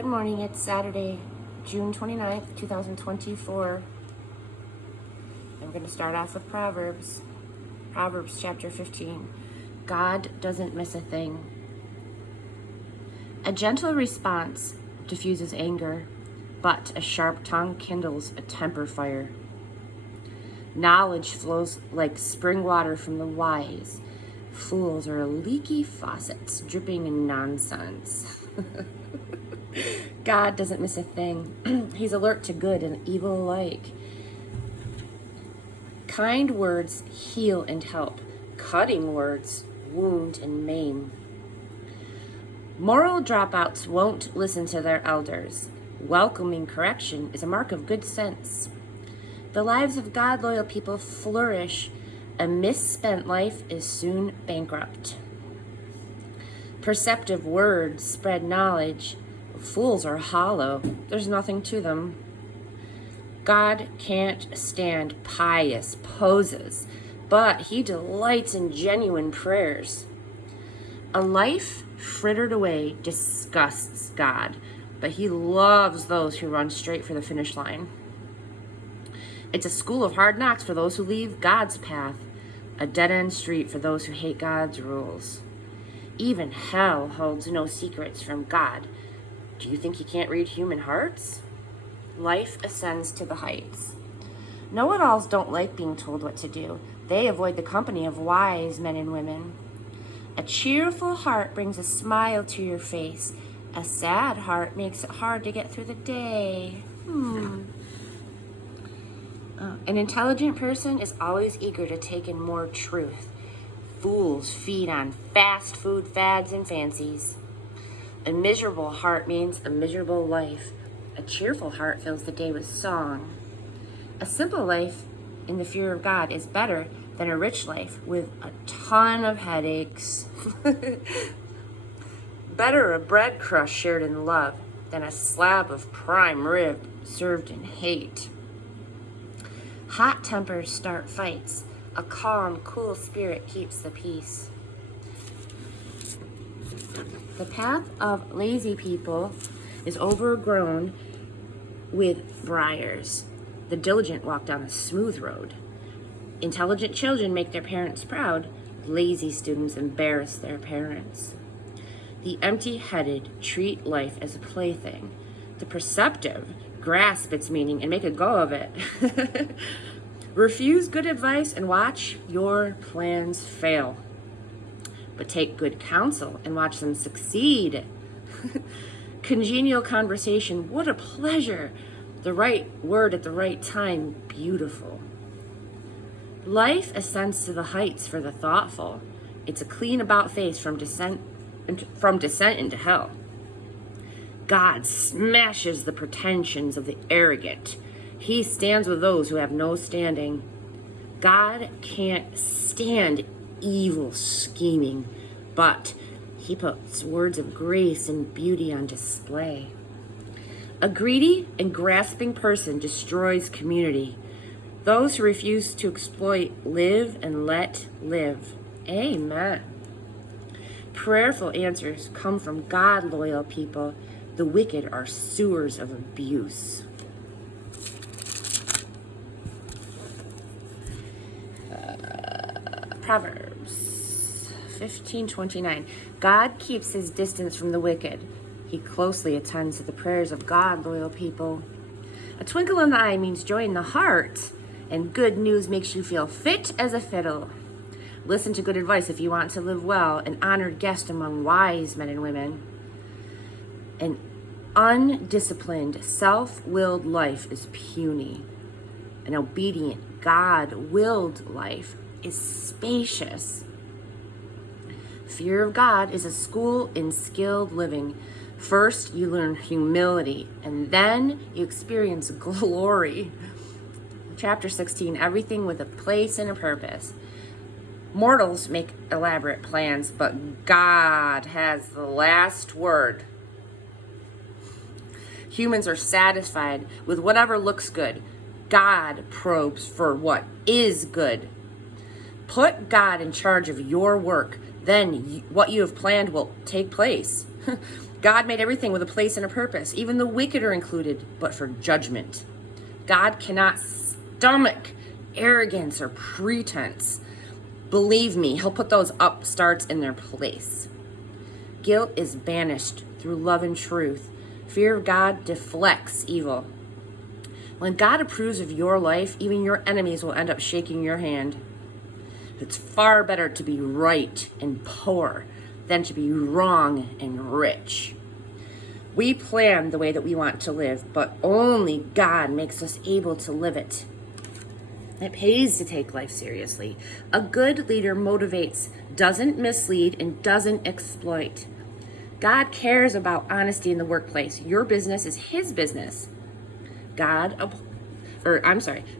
Good morning, it's Saturday, June 29th, 2024. And we're going to start off with Proverbs. Proverbs Chapter 15. God doesn't miss a thing. A gentle response diffuses anger, but a sharp tongue kindles a temper fire. Knowledge flows like spring water from the wise. Fools are leaky faucets dripping in nonsense. God doesn't miss a thing. He's alert to good and evil alike. Kind words heal and help. Cutting words wound and maim. Moral dropouts won't listen to their elders. Welcoming correction is a mark of good sense. The lives of God-loyal people flourish. A misspent life is soon bankrupt. Perceptive words spread knowledge. Fools are hollow. There's nothing to them. God can't stand pious poses, but he delights in genuine prayers. A life frittered away disgusts God, but he loves those who run straight for the finish line. It's a school of hard knocks for those who leave God's path, a dead-end street for those who hate God's rules. Even hell holds no secrets from God. Do you think he can't read human hearts? Life ascends to the heights. Know-it-alls don't like being told what to do. They avoid the company of wise men and women. A cheerful heart brings a smile to your face. A sad heart makes it hard to get through the day. An intelligent person is always eager to take in more truth. Fools feed on fast food fads and fancies. A miserable heart means a miserable life. A cheerful heart fills the day with song. A simple life in the fear of God is better than a rich life with a ton of headaches. Better a bread crust shared in love than a slab of prime rib served in hate. Hot tempers start fights. A calm, cool spirit keeps the peace. The path of lazy people is overgrown with briars. The diligent walk down a smooth road. Intelligent children make their parents proud. Lazy students embarrass their parents. The empty-headed treat life as a plaything. The perceptive grasp its meaning and make a go of it. Refuse good advice and watch your plans fail. But take good counsel and watch them succeed. Congenial conversation, what a pleasure. The right word at the right time, beautiful. Life ascends to the heights for the thoughtful. It's a clean about face from descent into hell. God smashes the pretensions of the arrogant. He stands with those who have no standing. God can't stand evil scheming, but he puts words of grace and beauty on display. A greedy and grasping person destroys community. Those who refuse to exploit live and let live. Amen. Prayerful answers come from God-loyal people. The wicked are sewers of abuse. Proverbs 15:29. God keeps his distance from the wicked. He closely attends to the prayers of God-loyal people. A twinkle in the eye means joy in the heart, and good news makes you feel fit as a fiddle. Listen to good advice if you want to live well, an honored guest among wise men and women. An undisciplined, self-willed life is puny. An obedient, God-willed life is spacious. Fear of God is a school in skilled living. First, you learn humility, and then you experience glory. Chapter 16, everything with a place and a purpose. Mortals make elaborate plans, but God has the last word. Humans are satisfied with whatever looks good. God probes for what is good. Put God in charge of your work, then what you have planned will take place. God made everything with a place and a purpose. Even the wicked are included, but for judgment. God cannot stomach arrogance or pretense. Believe me, he'll put those upstarts in their place. Guilt is banished through love and truth. Fear of God deflects evil. When God approves of your life, even your enemies will end up shaking your hand. It's far better to be right and poor than to be wrong and rich. We plan the way that we want to live, but only God makes us able to live it. It pays to take life seriously. A good leader motivates, doesn't mislead, and doesn't exploit. God cares about honesty in the workplace. Your business is his business.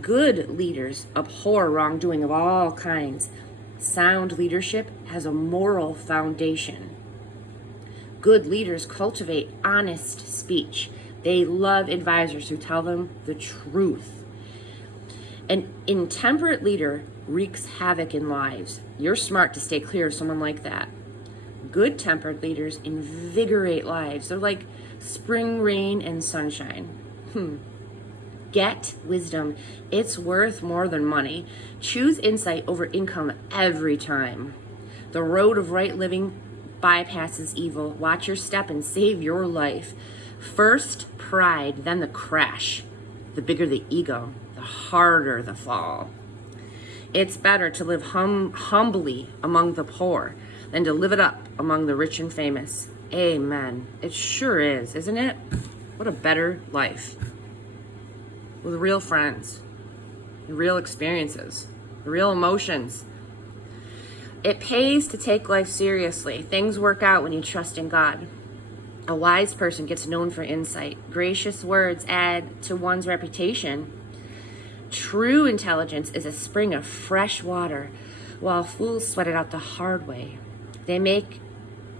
Good leaders abhor wrongdoing of all kinds. Sound leadership has a moral foundation. Good leaders cultivate honest speech. They love advisors who tell them the truth. An intemperate leader wreaks havoc in lives. You're smart to stay clear of someone like that. Good-tempered leaders invigorate lives. They're like spring rain and sunshine. Get wisdom. It's worth more than money. Choose insight over income every time. The road of right living bypasses evil. Watch your step and save your life. First pride, then the crash. The bigger the ego, the harder the fall. It's better to live humbly among the poor than to live it up among the rich and famous. Amen. It sure is, isn't it? What a better life. With real friends, real experiences, real emotions. It pays to take life seriously. Things work out when you trust in God. A wise person gets known for insight. Gracious words add to one's reputation. True intelligence is a spring of fresh water, while fools sweat it out the hard way. They make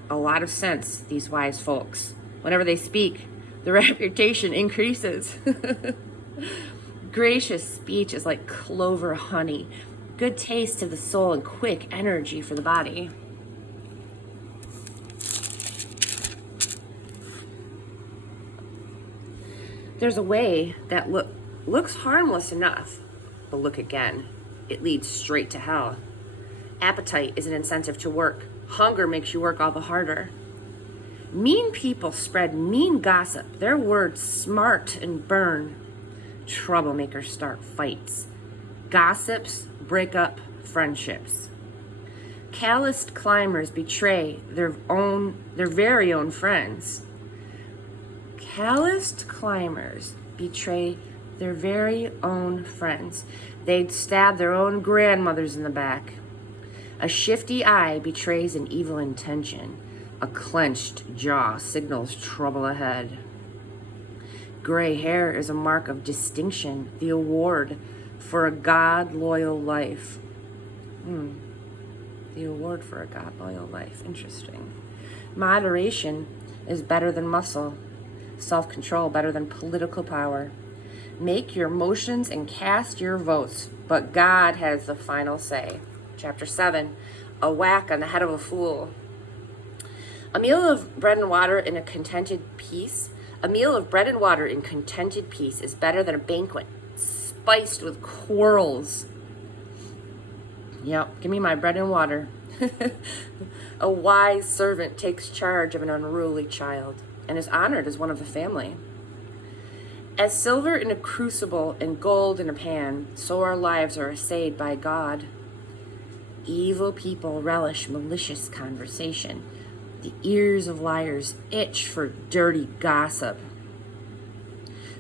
a lot of sense, these wise folks. Whenever they speak, the reputation increases. Gracious speech is like clover honey, good taste to the soul and quick energy for the body. There's a way that looks harmless enough, but look again, it leads straight to hell. Appetite is an incentive to work. Hunger makes you work all the harder. Mean people spread mean gossip. Their words smart and burn. Troublemakers start fights. Gossips break up friendships. Calloused climbers betray their very own friends. Calloused climbers betray their very own friends. They'd stab their own grandmothers in the back. A shifty eye betrays an evil intention. A clenched jaw signals trouble ahead. Gray hair is a mark of distinction, the award for a God-loyal life. The award for a God-loyal life. Interesting. Moderation is better than muscle. Self-control better than political power. Make your motions and cast your votes, but God has the final say. Chapter 7, a whack on the head of a fool. A meal of bread and water in a contented peace. A meal of bread and water in contented peace is better than a banquet spiced with quarrels. Yep, give me my bread and water. A wise servant takes charge of an unruly child and is honored as one of the family. As silver in a crucible and gold in a pan, so our lives are assayed by God. Evil people relish malicious conversation. The ears of liars itch for dirty gossip.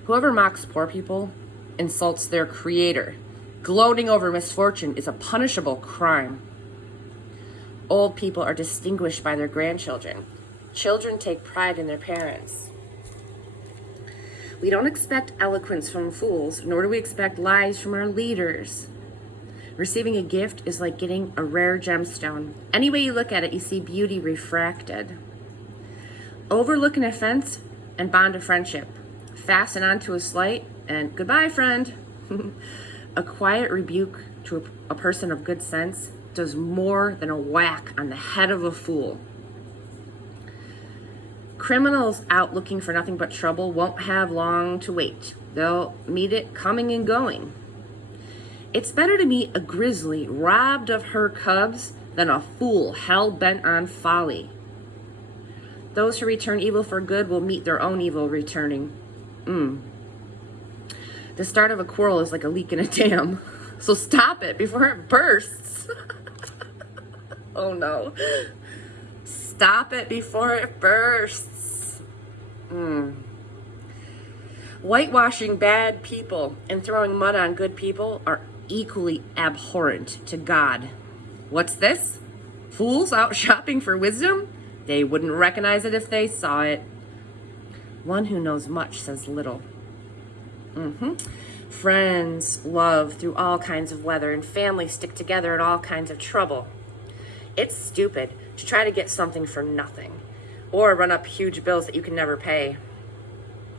Whoever mocks poor people insults their creator. Gloating over misfortune is a punishable crime. Old people are distinguished by their grandchildren. Children take pride in their parents. We don't expect eloquence from fools, nor do we expect lies from our leaders. Receiving a gift is like getting a rare gemstone. Any way you look at it, you see beauty refracted. Overlook an offense and bond a friendship. Fasten onto a slight and goodbye, friend. A quiet rebuke to a person of good sense does more than a whack on the head of a fool. Criminals out looking for nothing but trouble won't have long to wait. They'll meet it coming and going. It's better to meet a grizzly robbed of her cubs than a fool hell-bent on folly. Those who return evil for good will meet their own evil returning. The start of a quarrel is like a leak in a dam. So stop it before it bursts. Oh no. Stop it before it bursts. Whitewashing bad people and throwing mud on good people are equally abhorrent to God. What's this? Fools out shopping for wisdom? They wouldn't recognize it if they saw it. One who knows much says little. Friends love through all kinds of weather, and families stick together in all kinds of trouble. It's stupid to try to get something for nothing, or run up huge bills that you can never pay.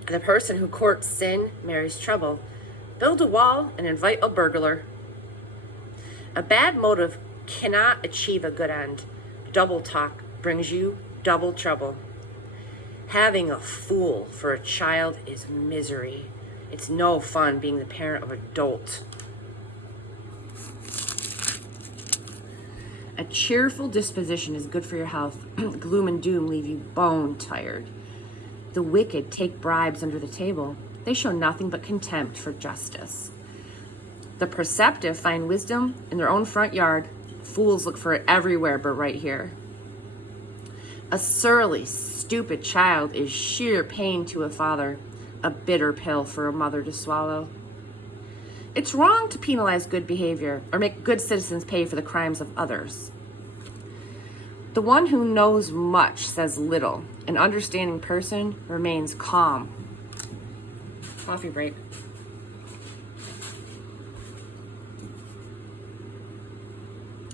The person who courts sin marries trouble. Build a wall and invite a burglar. A bad motive cannot achieve a good end. Double talk brings you double trouble. Having a fool for a child is misery. It's no fun being the parent of an adult. A cheerful disposition is good for your health. Gloom and doom leave you bone tired. The wicked take bribes under the table. They show nothing but contempt for justice. The perceptive find wisdom in their own front yard. Fools look for it everywhere but right here. A surly, stupid child is sheer pain to a father, a bitter pill for a mother to swallow. It's wrong to penalize good behavior or make good citizens pay for the crimes of others. The one who knows much says little. An understanding person remains calm. Coffee break.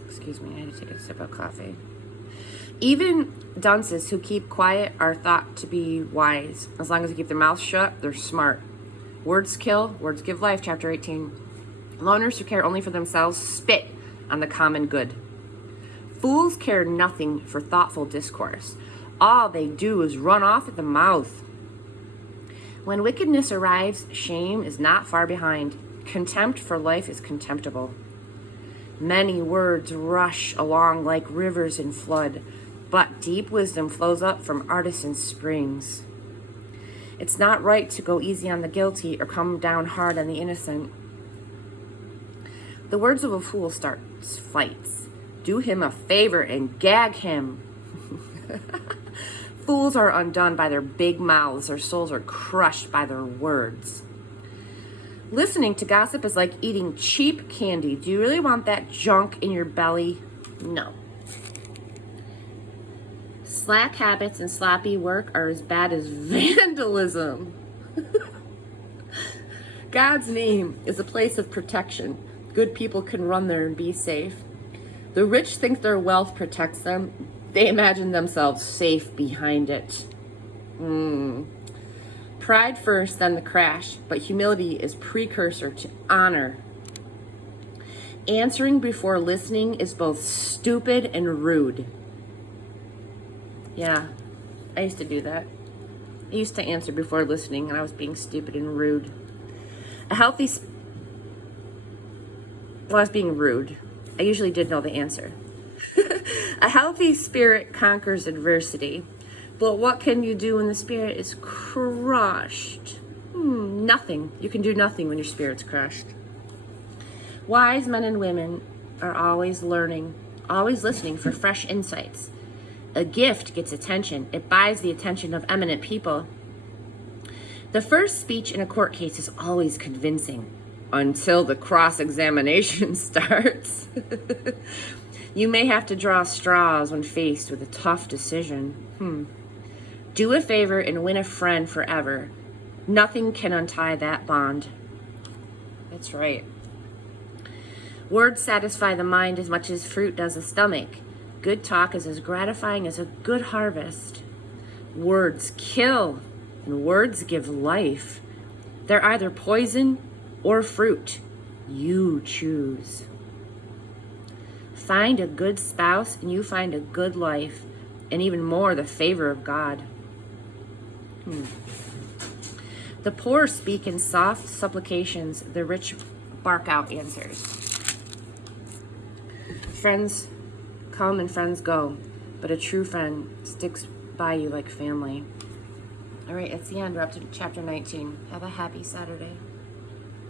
Excuse me, I had to take a sip of coffee. Even dunces who keep quiet are thought to be wise. As long as they keep their mouths shut, they're smart. Words kill, words give life, chapter 18. Loners who care only for themselves spit on the common good. Fools care nothing for thoughtful discourse. All they do is run off at the mouth. When wickedness arrives, shame is not far behind. Contempt for life is contemptible. Many words rush along like rivers in flood, but deep wisdom flows up from artisan springs. It's not right to go easy on the guilty or come down hard on the innocent. The words of a fool starts fights. Do him a favor and gag him. Fools are undone by their big mouths. Their souls are crushed by their words. Listening to gossip is like eating cheap candy. Do you really want that junk in your belly? No. Slack habits and sloppy work are as bad as vandalism. God's name is a place of protection. Good people can run there and be safe. The rich think their wealth protects them. They imagine themselves safe behind it. Pride first, then the crash, but humility is precursor to honor. Answering before listening is both stupid and rude. Yeah, I used to do that. I used to answer before listening, and I was being stupid and rude. I was being rude. I usually did know the answer. A healthy spirit conquers adversity. But what can you do when the spirit is crushed? Nothing. You can do nothing when your spirit's crushed. Wise men and women are always learning, always listening for fresh insights. A gift gets attention. It buys the attention of eminent people. The first speech in a court case is always convincing until the cross-examination starts. You may have to draw straws when faced with a tough decision. Do a favor and win a friend forever. Nothing can untie that bond. That's right. Words satisfy the mind as much as fruit does the stomach. Good talk is as gratifying as a good harvest. Words kill, and words give life. They're either poison or fruit. You choose. Find a good spouse, and you find a good life, and even more, the favor of God. The poor speak in soft supplications, the rich bark out answers. Friends come and friends go, but a true friend sticks by you like family. All right, it's the end. We're up to chapter 19. Have a happy Saturday.